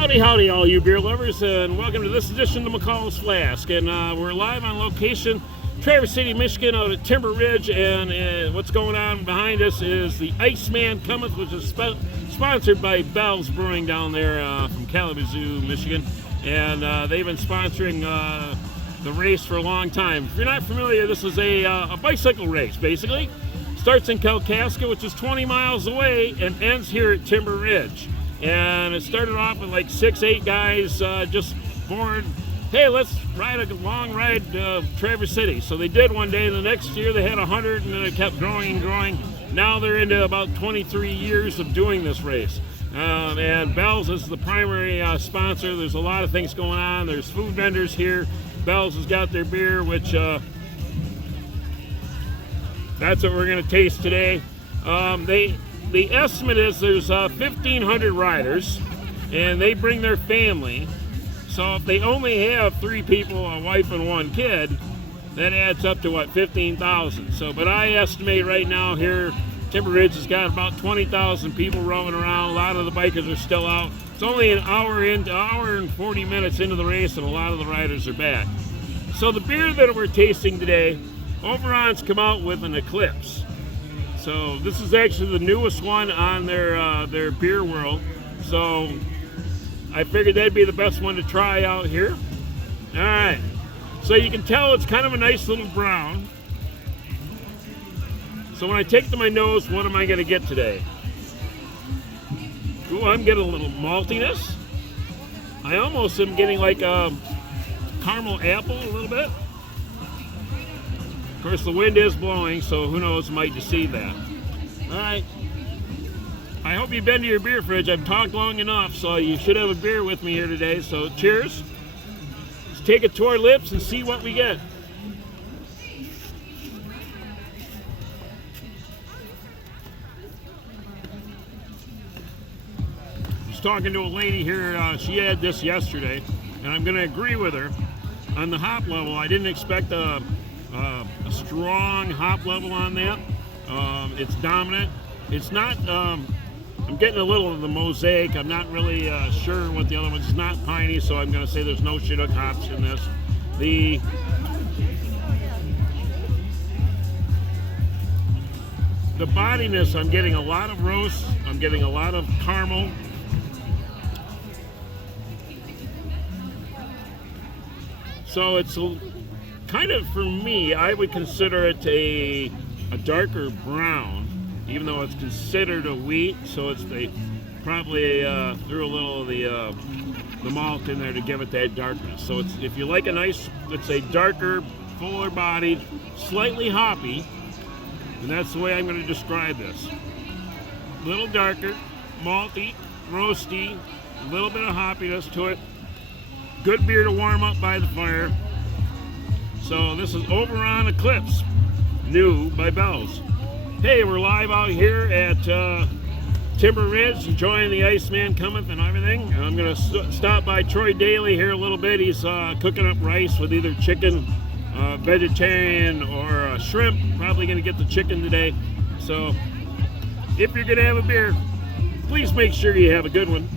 Howdy, all you beer lovers, and welcome to this edition of McCalls Flask. And we're live on location, Traverse City, Michigan, out at Timber Ridge. And what's going on behind us is the Iceman Cometh, which is sponsored by Bell's Brewing down there from Kalamazoo, Michigan. And they've been sponsoring the race for a long time. If you're not familiar, this is a bicycle race, basically. Starts in Kalkaska, which is 20 miles away, and ends here at Timber Ridge. And it started off with like 6-8 guys just bored. Hey, let's ride a long ride to Traverse City. So they did one day. The next year they had 100, and then it kept growing and growing. Now they're into about 23 years of doing this race. And Bell's is the primary sponsor. There's a lot of things going on. There's food vendors here. Bell's has got their beer, which that's what we're going to taste today. The estimate is there's 1,500 riders, and they bring their family. So if they only have 3 people, a wife and 1 kid, that adds up to what, 15,000. So, but I estimate right now here, Timber Ridge has got about 20,000 people roaming around. A lot of the bikers are still out. It's only an hour and 40 minutes into the race, and a lot of the riders are back. So the beer that we're tasting today, Oberon's come out with an Eclipse. So this is actually the newest one on their beer world. So I figured that'd be the best one to try out here. All right. So you can tell it's kind of a nice little brown. So when I take it to my nose, what am I going to get today? Ooh, I'm getting a little maltiness. I almost am getting like a caramel apple a little bit. Of course, the wind is blowing, so who knows, might deceive that. All right. I hope you've been to your beer fridge. I've talked long enough, so you should have a beer with me here today. So cheers. Let's take it to our lips and see what we get. I was talking to a lady here. She had this yesterday, and I'm going to agree with her. On the hop level, I didn't expect a strong hop level on that. It's dominant. It's not, I'm getting a little of the mosaic. I'm not really sure what the other one's. It's not piney, so I'm going to say there's no Chinook hops in this. The bodiness, I'm getting a lot of roast. I'm getting a lot of caramel. So it's kind of, for me, I would consider it a darker brown, even though it's considered a wheat. So it's probably threw a little of the malt in there to give it that darkness. So it's, if you like a nice, it's a darker, fuller bodied, slightly hoppy, and that's the way I'm going to describe this. A little darker, malty, roasty, a little bit of hoppiness to it. Good beer to warm up by the fire. So this is Oberon Eclipse, new by Bell's. Hey, we're live out here at Timber Ridge, enjoying the Iceman Cometh and everything. And I'm going to stop by Troy Daly here a little bit. He's cooking up rice with either chicken, vegetarian, or shrimp. Probably going to get the chicken today. So if you're going to have a beer, please make sure you have a good one.